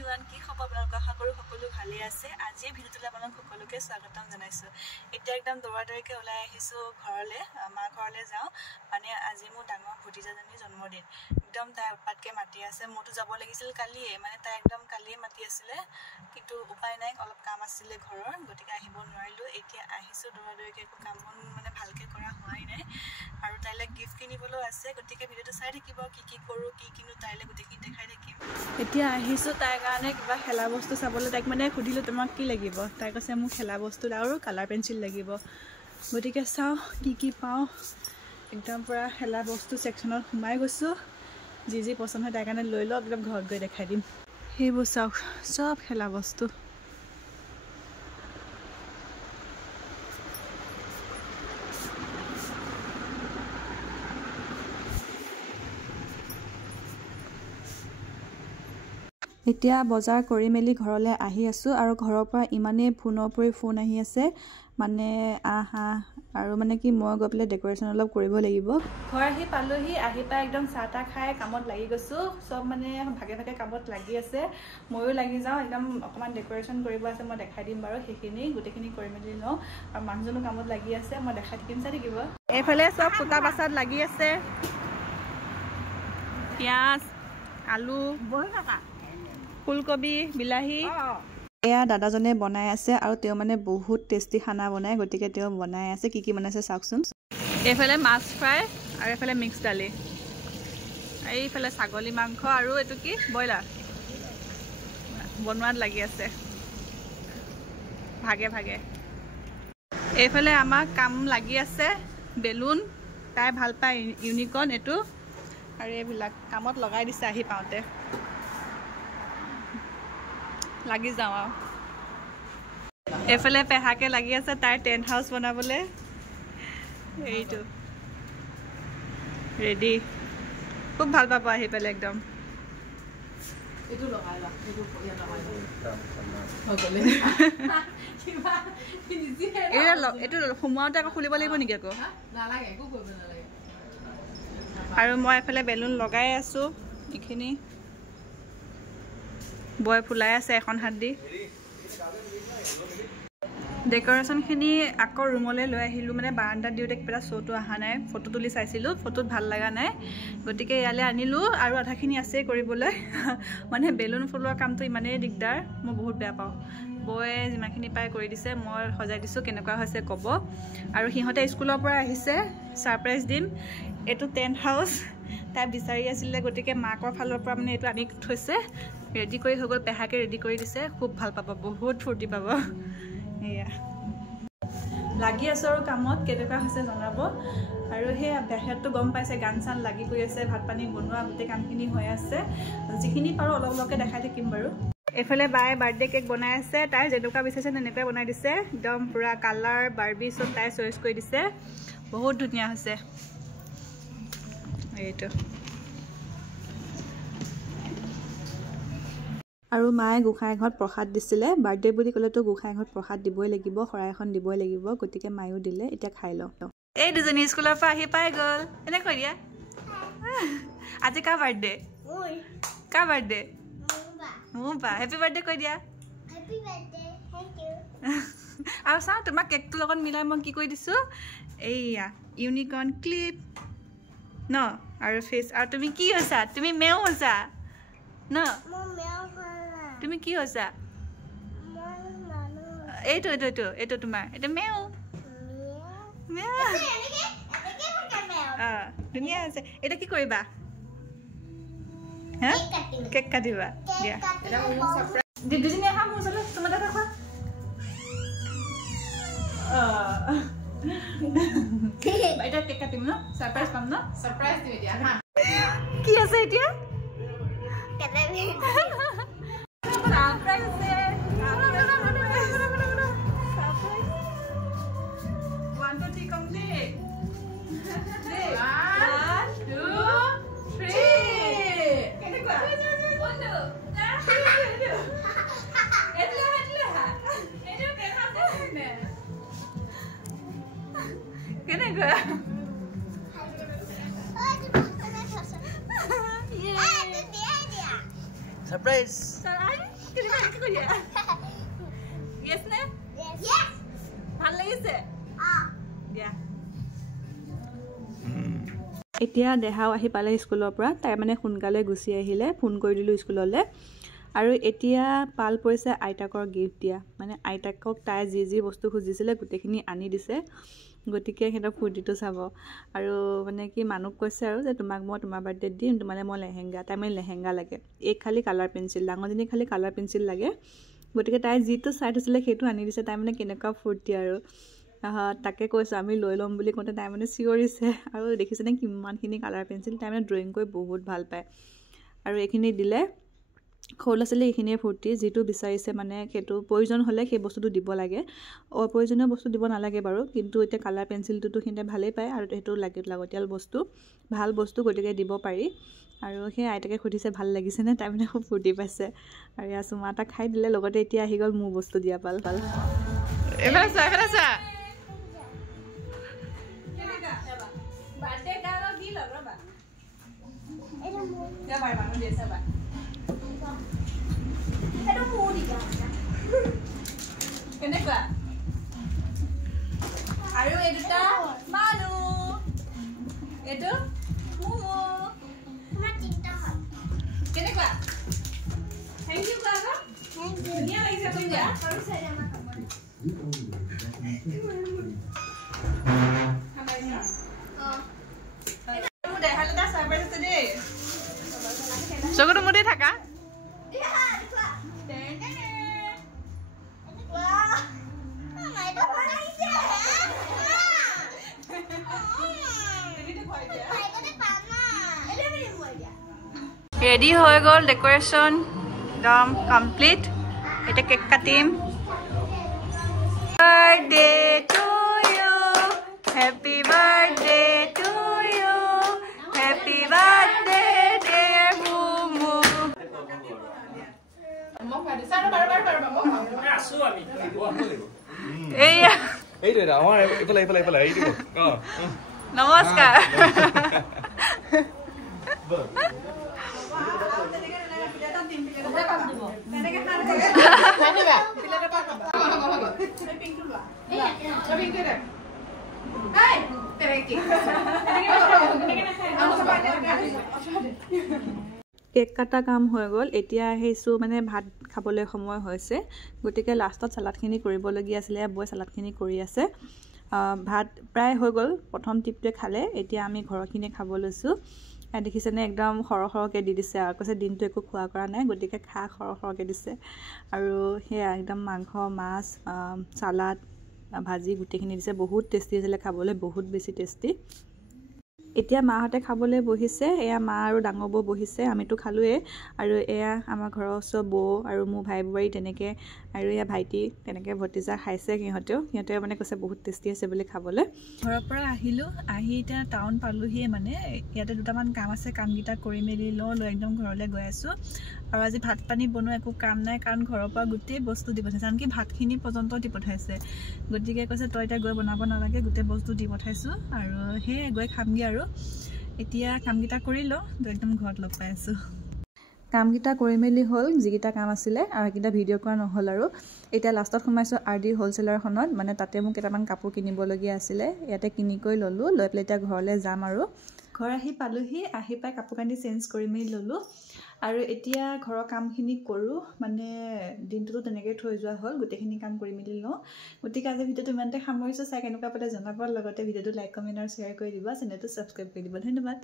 Everyone কি খবৰ আপোনালোক আশা কৰো সকলো ভালে আছে আজি ভিডিওটোলৈ আপোনালোক সকলোকে স্বাগতম জনাইছো এতিয়া একদম দৌৰাদৌৰিকে ওলাই আহিছো ঘৰলে মা ঘৰলে যাও মানে আজি মোৰ ডাঙৰ ভতিজাজনী জন্মদিন একদম তাই উৎপাতকে মাতি আছে মোটো যাব লাগিছিল কালিয়ে মানে তাই একদম কালিয়ে মাতি আছিল কিন্তু উপায় নাই অলপ কাম আছিল ঘৰৰ গতিকে আহিব নোৱাৰিলো এতিয়া আহিছো দৌৰাদৌৰিকে কামখন মানে ভালকে কৰা হোৱাই নাই আৰু তাইলে গিফট কিনিবলৈ আছে গতিকে ভিডিওটো চাই থাকিব কি কৰো কি কিনো তাইলে গতিকে দেখাই থাকিম এতিয়া আহিছো তাই কাৰণে কিবা খেলা বস্তু চাবলৈ তাইক মানে খুদিলো তোমাক কি লাগিব তাই কৈছে মোক খেলা বস্তু আৰু কালাৰ পেন্সিল লাগিব গতিকে চাও কি পাও একদম পুৰা খেলা বস্তু সেকশনত সোমাই গৈছো যি পছন্দ হয় তাই কাৰণে লৈ ল একদম ঘৰত গৈ দেখাই দিম হেইবোৰ চাওক সব খেলা বস্তু এতিয়া বজাৰ কৰি মেলি ঘৰলৈ আহি আছো আৰু ঘৰৰ পৰা ইমানে ফোনৰ পৰি ফোন আহি আছে মানে আহা আৰু মানে কি মই গৈ পেলে ডেকোৰেশন অলপ কৰিব লাগিব ঘৰ আহি পালোহি আহি পাই একদম চাটা খাই কামত লাগি গৈছো সব মানে ভাগে ভাগে কামত লাগি আছে ময়ো লাগি যাও একদম অকমান ডেকোৰেশন কৰিব আছে মই দেখাই দিম বাৰু সেইখিনি গুটেখিনি কৰি মেলি লও আৰু মানুহজনো কামত লাগি আছে মই দেখাই দিম চাই থাকিব এফালে সব কুটা বাসাত লাগি আছে পিয়াজ আলু বৈ থাকা ফুলকবি বিলাহী এয়া দাদাজনে বনাই আছে আৰু তেও মানে বহুত টেস্টি খানা বনায় গতিকে তেও বনাই আছে কি বনাইছে চাওকচোন এফালে মাছ ফ্ৰাই আৰু এফালে মিক্স দালি এইফালে ছাগলী মাংস আৰু এটো কি বয়লাৰ বনোৱাত লাগি আছে ভাগে ভাগে এইফালে আমাৰ কাম লাগি আছে বেলুন তাই ভাল পায় ইউনিকৰ্ন এটো আৰু এইবিলাক কামত লগাই দিছে আহি পাওঁতে লাগি যাও আৰু এফালে পেহাকে লাগি আছে তাই টেন্ট হাউস বনাবলে এইটো ৰেডি খুব ভাল পাব আহি পেলে একদম এটো লগাই লা এটো পইয়া লগাই লা হগলে কিবা ইজি এটো সোমাওতে আকৌ খুলিব লাগিব নেকি আকৌ না লাগে একো কৰিব নালাগে আৰু মই এফালে বেলুন লগাই আছো ইখিনি বয় ফুলাই আছে এখন হাত দি ডেকোৰেশন খিনি আকৌ ৰুমলৈ লৈ আহিলো মানে বাৰান্দাত দিওতে কিবা শোটো আহা নাই ফটো তুলি চাইছিলো ফটোত ভাল লাগা নাই গতিকে ইয়ালে আনিলো আৰু আধাখিনি আছে কৰিবলৈ মানে বেলুন ফুলোৱা কামটো ইমানেই দিগদাৰ মই বহুত বেয়া পাওঁ বয়ে যিমানখিনি পাই কৰি দিছে মই সজাই দিছো কেনেকুৱা হৈছে কব আৰু হিহতে স্কুলৰ পৰা আহিছে সাৰপ্ৰাইজ দিম এটো টেন্ট হাউস তাই বিচাৰি আছিল গতিকে মাকৰ ফালৰ পৰা মানে এটো আনি থৈছে ৰেডি কৰি হৈ গল পেহাকে ৰেডি কৰি দিছে খুব ভাল পাব বহুত ফুৰ্তি পাব এয়া লাগি আছে আৰু কামত কেনেকুৱা হৈছে জনাব আৰু হে বাহিৰটো গম পাইছে গান চান লাগি গৈ আছে ভাত পানী বনোৱা গোটে কামখিনি হৈ আছে যিখিনি পাৰো অলপ অলপকে দেখাই থাকিম বাৰু এফালে বাই বাৰ্থডে কেক বনাই আছে তাই যেনেকুৱা বিচাৰিছে তেনেকৈ বনাই দিছে একদম পুৰা কালাৰ বাৰ্বি সব তাই চইচ কৰি দিছে বহুত ধুনীয়া হৈছে এইটো আৰু মায়ে গোখাই ঘৰত প্ৰসাদ দিছিলে বাৰ্থডে বুলি ক'লে তো গোখাই ঘৰত প্ৰসাদ দিবই লাগিব খৰাইখন দিবই লাগিব গতিকে মায়ো দিলে এতিয়া খাই লওঁ এই দুজনী স্কুলৰ পৰা আহি পাই গ'ল এনে কৈ দিয়া আজি কা বাৰ্থডে কা বাৰ্থডে মোৰ বা হেপী বাৰ্থডে কৈ দিয়া হেপী বাৰ্থডে থ্যাংক ইউ আৰু চাও তোমাক কেকটো লগত মিলাই মই কি কৈ দিছো এইয়া ইউনিকৰ্ন ক্লিপ ন আৰু ফেস আৰু তুমি কি হৈছা তুমি মেও হৈছা ন তুমি কি হৈছা এইটো তোমাৰ এটা মেও ধুনীয়া আছে এটা কি কৰিবা হা কেক কাটিবা দিয়া দুজনী আহা মোৰ ওচৰলৈ তোমাৰ তাত খোৱা এটা কেক কাটিম ন সাৰপ্ৰাইজ পাম ন সাৰপ্ৰাইজ দিবি দিয়া হা কি আছে এতিয়া সাৰপ্ৰাইজ আছে 1 2 3 কমপ্লিট 1 2 3 কেনেকুৱা বন্ধু এটলা এটো কেনেকুৱা কেনেকুৱা Surprise! Yes, ne? Yes. ভাল লাগিছে? দিয়া। এতিয়া দেহাও আহি পালে স্কুলৰ পৰা তাই মানে সোনকালে গুচি আহিলে ফোন কৰি দিলোঁ স্কুললৈ আৰু এতিয়া পাল পৰিছে আইতাকৰ গিফ্ট দিয়া মানে আইতাকক তাই যি বস্তু খুজিছিলে গোটেইখিনি আনি দিছে গতিকে সিহঁতৰ ফূৰ্তিটো চাব আৰু মানে কি মানুহক কৈছে আৰু যে তোমাক মই তোমাৰ বাৰ্থডেত দিম তোমালে মই লেহেংগা তাই মানে লেহেংগা লাগে এক খালি কালাৰ পেঞ্চিল ডাঙৰজনী খালি কালাৰ পেঞ্চিল লাগে গতিকে তাই যিটো চাই থৈছিলে সেইটো আনি দিছে তাই মানে কেনেকুৱা ফূৰ্তি আৰু তাকে কৈছোঁ আমি লৈ ল'ম বুলি কওঁতে তাই মানে চিঞৰিছে আৰু দেখিছেনে কিমানখিনি কালাৰ পেঞ্চিল তাই মানে ড্ৰয়িং কৰি বহুত ভাল পায় আৰু এইখিনি দিলে সৰু ল'ৰা ছোৱালী এইখিনিয়ে ফূৰ্তি যিটো বিচাৰিছে মানে সেইটো প্ৰয়োজন হ'লে সেই বস্তুটো দিব লাগে অপ্ৰয়োজনীয় বস্তু দিব নালাগে বাৰু কিন্তু এতিয়া কালাৰ পেঞ্চিলটোতো সিহঁতে ভালেই পায় আৰু সেইটো লাগতিয়াল বস্তু ভাল বস্তু গতিকে দিব পাৰি আৰু সেই আইতাকে সুধিছে ভাল লাগিছেনে তাই মানে খুব ফূৰ্তি পাইছে আৰু ইয়াৰ চুমা এটা খাই দিলে লগতে এতিয়া আহি গ'ল মোৰ বস্তু দিয়া পাল এইফালে চা বাৰ্থডে গানত দি লগ ৰবা এটা মোৰ যাবা মানুহ দিয়ে চাবা এটা মোৰ দিয়া কেনেকুৱা আৰু এই দুটা মানু এইটো মুমু তোমাৰ তিনটা হয় কেনেকুৱা থেংক ইউ কাকা থ্যাংক ইউ ধুনীয়া লাগিছে পূজা আৰু চাই আমাৰ চকুটো মুদি থাকা ৰেডি হৈ গ'ল ডেকৰেশ্যন একদম কমপ্লিট এতিয়া কেক কাটিম birthday to you happy birthday to you happy birthday dear Mumu এইয়া এইটো আমাৰ এইফালে এইটো নমস্কাৰ কেক কাটা কাম হৈ গ'ল এতিয়া আহিছোঁ মানে ভাত খাবলৈ সময় হৈছে গতিকে লাষ্টত চালাডখিনি কৰিবলগীয়া আছিলে বৈ চালাডখিনি কৰি আছে ভাত প্ৰায় হৈ গ'ল প্ৰথম টিপটোৱে খালে এতিয়া আমি ঘৰৰখিনি খাব লৈছোঁ দেখিছেনে একদম সৰহকৈ দি দিছে আৰু কৈছে দিনটো একো খোৱা কৰা নাই গতিকে সৰহকৈ দিছে আৰু সেয়া একদম মাংস মাছ চালাড ভাজি গোটেইখিনি দিছে বহুত টেষ্টি আছিলে খাবলৈ বহুত বেছি টেষ্টি এতিয়া মাহঁতে খাবলৈ বহিছে এয়া মা আৰু ডাঙৰ বৌ বহিছে আমিতো খালোৱেই আৰু এয়া আমাৰ ঘৰৰ ওচৰৰ বৌ আৰু মোৰ ভাই বোৱাৰী তেনেকৈ আৰু এয়া ভাইটি তেনেকৈ ভতিজা খাইছে সিহঁতে মানে কৈছে বহুত টেষ্টি আছে বুলি খাবলৈ ঘৰৰ পৰা আহিলোঁ আহি এতিয়া টাউন পালোহিয়ে মানে ইয়াতে দুটামান কাম আছে কামকেইটা কৰি মেলি লৈ একদম ঘৰলৈ গৈ আছোঁ আৰু আজি ভাত পানী বনোৱা একো কাম নাই কাৰণ ঘৰৰ পৰা গোটেই বস্তু দি পঠাইছে আনকি ভাতখিনি পৰ্যন্ত দি পঠাইছে গতিকে কৈছে তই এতিয়া গৈ বনাব নালাগে গোটেই বস্তু দি পঠাইছোঁ আৰু সেয়ে গৈ খামগৈ আৰু এতিয়া কামকেইটা কৰি লওঁ একদম ঘৰত লগ পাই আছোঁ কামকেইটা কৰি মেলি হ'ল যিকেইটা কাম আছিলে আৰু সেইকেইটা ভিডিঅ' কৰা নহ'ল আৰু এতিয়া লাষ্টত সোমাইছোঁ RD হ'লচেলাৰখনত মানে তাতে মোক কেইটামান কাপোৰ কিনিবলগীয়া আছিলে ইয়াতে কিনি কৰি ল'লোঁ লৈ পেলাই এতিয়া ঘৰলৈ যাম আৰু ঘৰ আহি পালোহি আহি পাই কাপোৰ কানি চেঞ্জ কৰি মেলি ল'লোঁ আৰু এতিয়া ঘৰৰ কামখিনি কৰোঁ মানে দিনটোতো তেনেকৈ থৈ যোৱা হ'ল গোটেইখিনি কাম কৰি মেলি লওঁ গতিকে আজি ভিডিঅ'টো ইমানতে সামৰিছোঁ চাই কেনেকুৱা পালে জনাব লগতে ভিডিঅ'টো লাইক কমেণ্ট আৰু শ্বেয়াৰ কৰি দিব চেনেলটো ছাবস্ক্ৰাইব কৰি দিব ধন্যবাদ